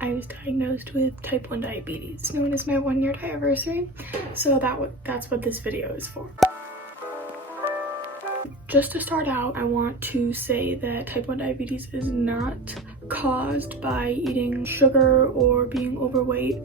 I was diagnosed with type 1 diabetes. It's known as my 1-year anniversary, so that's what this video is for. Just to start out, I want to say that type 1 diabetes is not caused by eating sugar or being overweight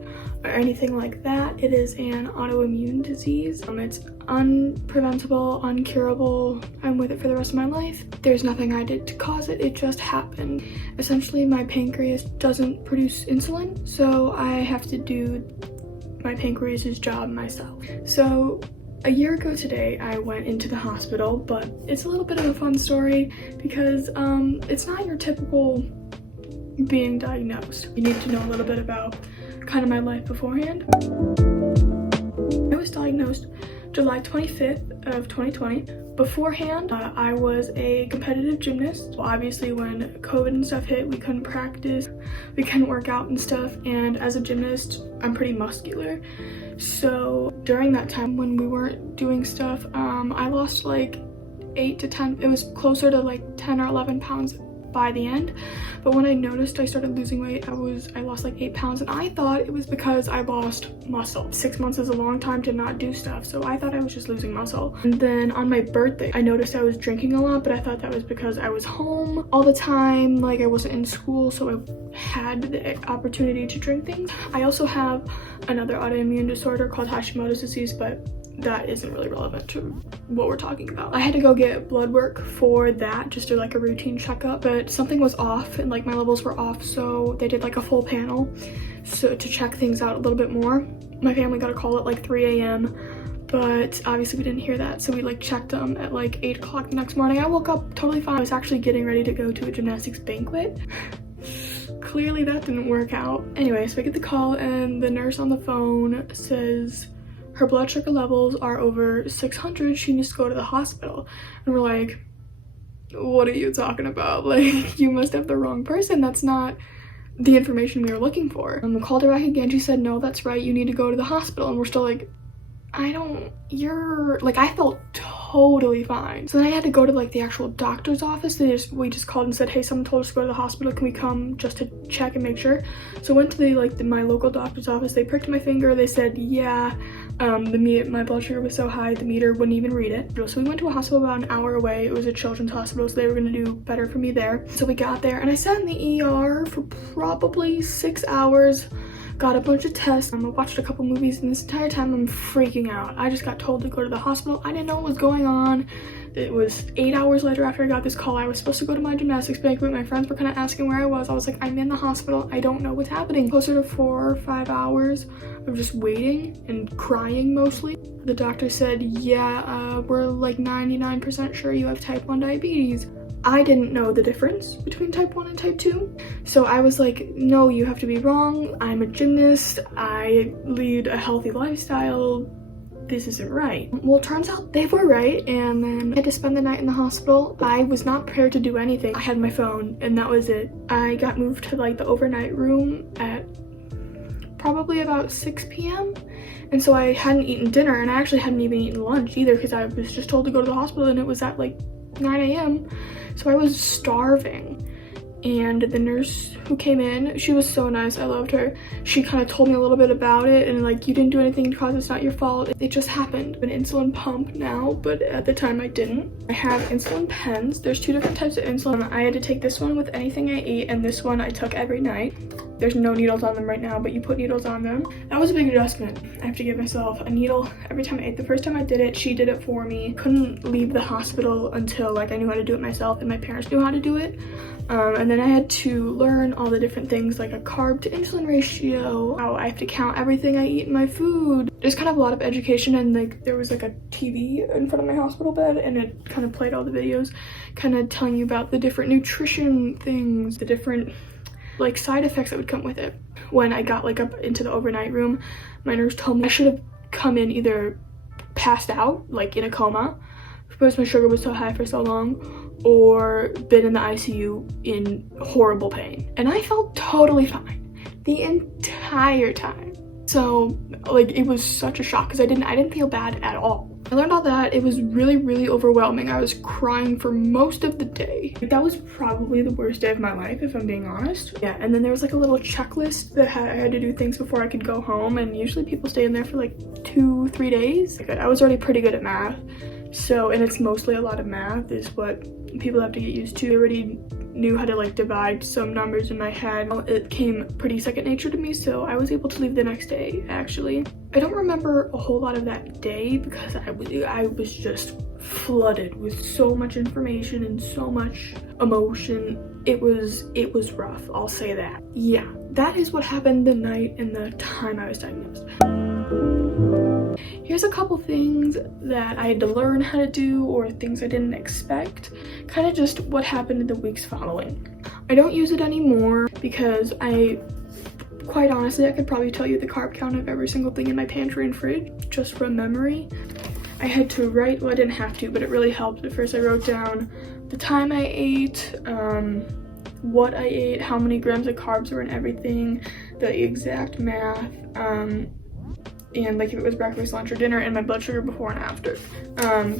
or anything like that. It is an autoimmune disease. It's unpreventable, uncurable. I'm with it for the rest of my life. There's nothing I did to cause it. It just happened. Essentially, my pancreas doesn't produce insulin, so I have to do my pancreas's job myself. So a year ago today, I went into the hospital, but it's a little bit of a fun story because it's not your typical being diagnosed. You need to know a little bit about kind of my life beforehand. I was diagnosed July 25th of 2020. Beforehand, I was a competitive gymnast. Obviously, when COVID and stuff hit, we couldn't practice, we couldn't work out and stuff, and as a gymnast, I'm pretty muscular. So during that time when we weren't doing stuff, I lost like 8 to 10, it was closer to like 10 or 11 pounds by the end. But when I noticed I started losing weight, I lost like 8 pounds, and I thought it was because I lost muscle. 6 months is a long time to not do stuff, so I thought I was just losing muscle. And then on my birthday, I noticed I was drinking a lot, but I thought that was because I was home all the time, like I wasn't in school, so I had the opportunity to drink things. I also have another autoimmune disorder called Hashimoto's disease, but that isn't really relevant to what we're talking about. I had to go get blood work for that, just to like a routine checkup, but something was off and like my levels were off, so they did like a full panel so to check things out a little bit more. My family got a call at like 3 a.m. but obviously we didn't hear that, so we like checked them at like 8 o'clock the next morning. I woke up totally fine. I was actually getting ready to go to a gymnastics banquet. Clearly that didn't work out. Anyway, so I get the call and the nurse on the phone says her blood sugar levels are over 600, she needs to go to the hospital. And we're like, what are you talking about? Like, you must have the wrong person. That's not the information we were looking for. We called her back again. She said, no, that's right, you need to go to the hospital. And we're still like, I felt totally fine. So then I had to go to like the actual doctor's office. We just called and said, hey, someone told us to go to the hospital, can we come just to check and make sure? So I went to my local doctor's office. They pricked my finger. They said, yeah, my blood sugar was so high the meter wouldn't even read it. So we went to a hospital about an hour away. It was a children's hospital, so they were gonna do better for me there. So we got there and I sat in the ER for probably 6 hours, got a bunch of tests. I watched a couple movies, and this entire time I'm freaking out. I just got told to go to the hospital. I didn't know what was going on. It was 8 hours later after I got this call. I was supposed to go to my gymnastics banquet. My friends were kind of asking where I was. I was like, I'm in the hospital. I don't know what's happening. Closer to 4 or 5 hours of just waiting and crying mostly. The doctor said, yeah, we're like 99% sure you have type 1 diabetes. I didn't know the difference between type 1 and type 2. So I was like, no, you have to be wrong. I'm a gymnast. I lead a healthy lifestyle. This isn't right. Well, it turns out they were right, and then I had to spend the night in the hospital. I was not prepared to do anything. I had my phone, and that was it. I got moved to like the overnight room at probably about 6 p.m. and so I hadn't eaten dinner, and I actually hadn't even eaten lunch either because I was just told to go to the hospital, and it was at like 9 a.m. so I was starving. And the nurse who came in, she was so nice. I loved her. She kind of told me a little bit about it, and like, you didn't do anything to cause it. It's not your fault. It just happened. An insulin pump now, but at the time I didn't. I have insulin pens. There's 2 different types of insulin. I had to take this one with anything I eat, and this one I took every night. There's no needles on them right now, but you put needles on them. That was a big adjustment. I have to give myself a needle every time I ate. The first time I did it, she did it for me. Couldn't leave the hospital until like I knew how to do it myself, and my parents knew how to do it. And then I had to learn all the different things like a carb to insulin ratio, how I have to count everything I eat in my food. There's kind of a lot of education, and like there was like a TV in front of my hospital bed, and it kind of played all the videos kind of telling you about the different nutrition things, the different like side effects that would come with it. When I got like up into the overnight room, my nurse told me I should have come in either passed out, like in a coma, because my sugar was so high for so long, or been in the ICU in horrible pain. And I felt totally fine the entire time. So like it was such a shock because I didn't feel bad at all. I learned all that. It was really, really overwhelming. I was crying for most of the day. That was probably the worst day of my life, if I'm being honest. Yeah, and then there was like a little checklist that I had to do things before I could go home, and usually people stay in there for like 2-3 days. I was already pretty good at math, so, and it's mostly a lot of math is what people have to get used to. I already knew how to like divide some numbers in my head. It came pretty second nature to me, so I was able to leave the next day. Actually, I don't remember a whole lot of that day because I was just flooded with so much information and so much emotion. It was rough, I'll say that. Yeah, that is what happened the night and the time I was diagnosed. Here's a couple things that I had to learn how to do, or things I didn't expect, kind of just what happened in the weeks following. I don't use it anymore because quite honestly, I could probably tell you the carb count of every single thing in my pantry and fridge just from memory. I had to write, well, I didn't have to, but it really helped. At first I wrote down the time I ate, what I ate, how many grams of carbs were in everything, the exact math, and like if it was breakfast, lunch, or dinner, and my blood sugar before and after.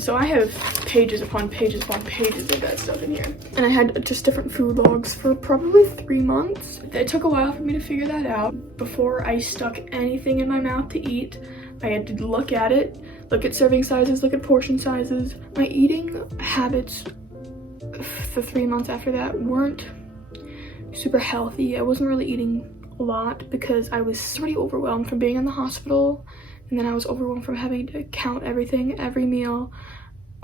So I have pages upon pages upon pages of that stuff in here. And I had just different food logs for probably 3 months. It took a while for me to figure that out. Before I stuck anything in my mouth to eat, I had to look at it, look at serving sizes, look at portion sizes. My eating habits for 3 months after that weren't super healthy. I wasn't really eating a lot because I was already overwhelmed from being in the hospital, and then I was overwhelmed from having to count everything, every meal,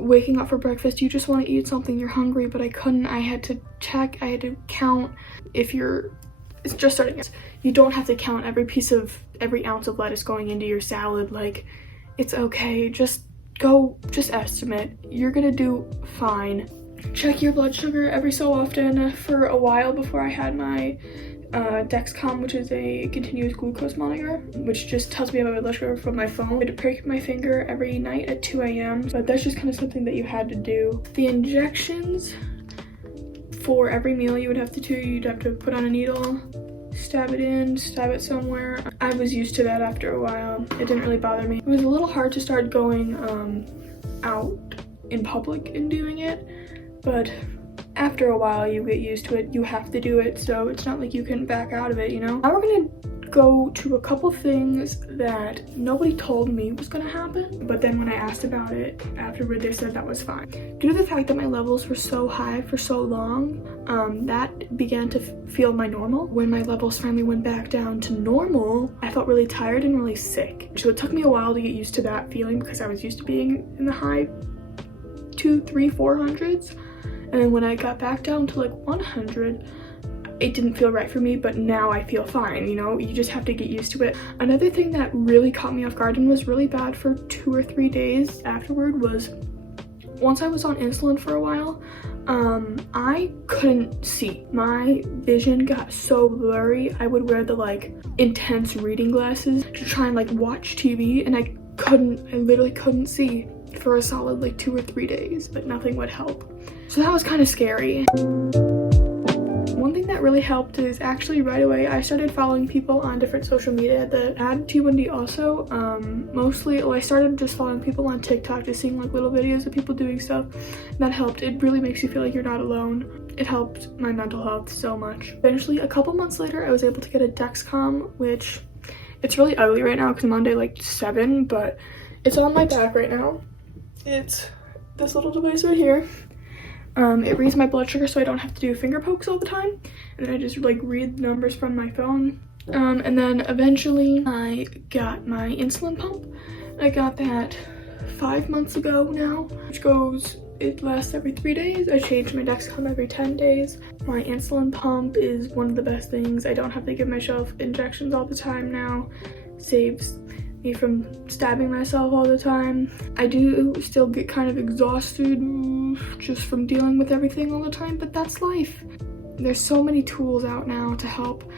waking up for breakfast. You just want to eat something, you're hungry, but I couldn't. I had to check, I had to count. It's just starting. You don't have to count every ounce of lettuce going into your salad. Like, it's okay, just estimate. You're gonna do fine. Check your blood sugar every so often. For a while before I had my Dexcom, which is a continuous glucose monitor, which just tells me about my blood sugar from my phone. I had to prick my finger every night at 2 a.m. but that's just kind of something that you had to do. The injections, for every meal you'd have to put on a needle, stab it in, stab it somewhere. I was used to that after a while. It didn't really bother me. It was a little hard to start going out in public and doing it, but after a while you get used to it. You have to do it, so it's not like you can back out of it, you know? Now we're gonna go to a couple things that nobody told me was gonna happen, but then when I asked about it afterward, they said that was fine. Due to the fact that my levels were so high for so long, that began to feel my normal. When my levels finally went back down to normal, I felt really tired and really sick. So it took me a while to get used to that feeling because I was used to being in the high 200, 300, 400s. And then when I got back down to like 100, it didn't feel right for me, but now I feel fine, you know? You just have to get used to it. Another thing that really caught me off guard and was really bad for 2 or 3 days afterward was, once I was on insulin for a while, I couldn't see. My vision got so blurry. I would wear the like intense reading glasses to try and like watch TV, and I literally couldn't see for a solid like 2 or 3 days, but nothing would help. So that was kind of scary. One thing that really helped is actually right away I started following people on different social media that had t1d also. Mostly, I started just following people on TikTok, just seeing like little videos of people doing stuff. That helped. It really makes you feel like you're not alone. It helped my mental health so much. Eventually, a couple months later, I was able to get a Dexcom, which it's really ugly right now because I'm on day like 7, but it's on my back right now. It's this little device right here. It reads my blood sugar so I don't have to do finger pokes all the time, and then I just like read numbers from my phone. And then eventually I got my insulin pump. I got that 5 months ago now, it lasts every 3 days. I change my Dexcom every 10 days. My insulin pump is one of the best things. I don't have to give myself injections all the time now. Saves me from stabbing myself all the time. I do still get kind of exhausted just from dealing with everything all the time, but that's life. There's so many tools out now to help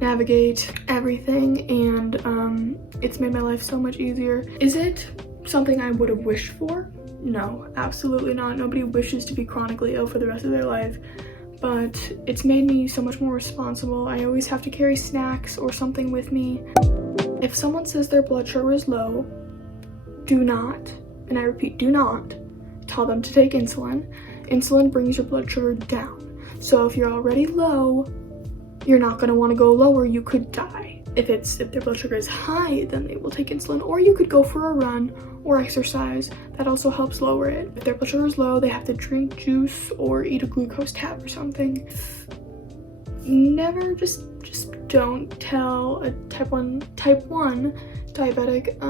navigate everything, and it's made my life so much easier. Is it something I would have wished for? No, absolutely not. Nobody wishes to be chronically ill for the rest of their life, but it's made me so much more responsible. I always have to carry snacks or something with me. If someone says their blood sugar is low, do not and I repeat, do not tell them to take insulin. Insulin brings your blood sugar down. So if you're already low, you're not going to want to go lower. You could die. If their blood sugar is high, then they will take insulin, or you could go for a run or exercise. That also helps lower it. If their blood sugar is low, they have to drink juice or eat a glucose tab or something. Never, just don't tell a type 1 diabetic,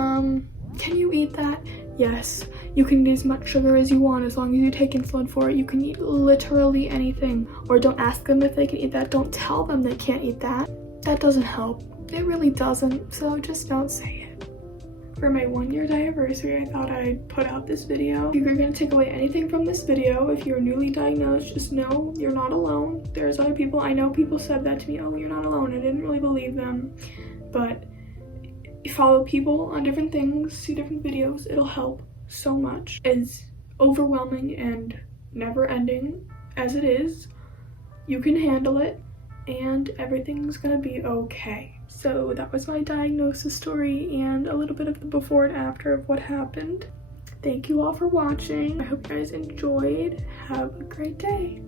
can you eat that? Yes, you can eat as much sugar as you want as long as you take insulin for it. You can eat literally anything. Or don't ask them if they can eat that. Don't tell them they can't eat that. That doesn't help. It really doesn't, so just don't say it. For my 1-year anniversary, I thought I'd put out this video. If you're gonna take away anything from this video, if you're newly diagnosed, just know you're not alone. There's other people. I know people said that to me, oh, you're not alone. I didn't really believe them, but follow people on different things, see different videos. It'll help so much. As overwhelming and never-ending as it is, you can handle it and everything's gonna be okay. So that was my diagnosis story and a little bit of the before and after of what happened. Thank you all for watching. I hope you guys enjoyed. Have a great day.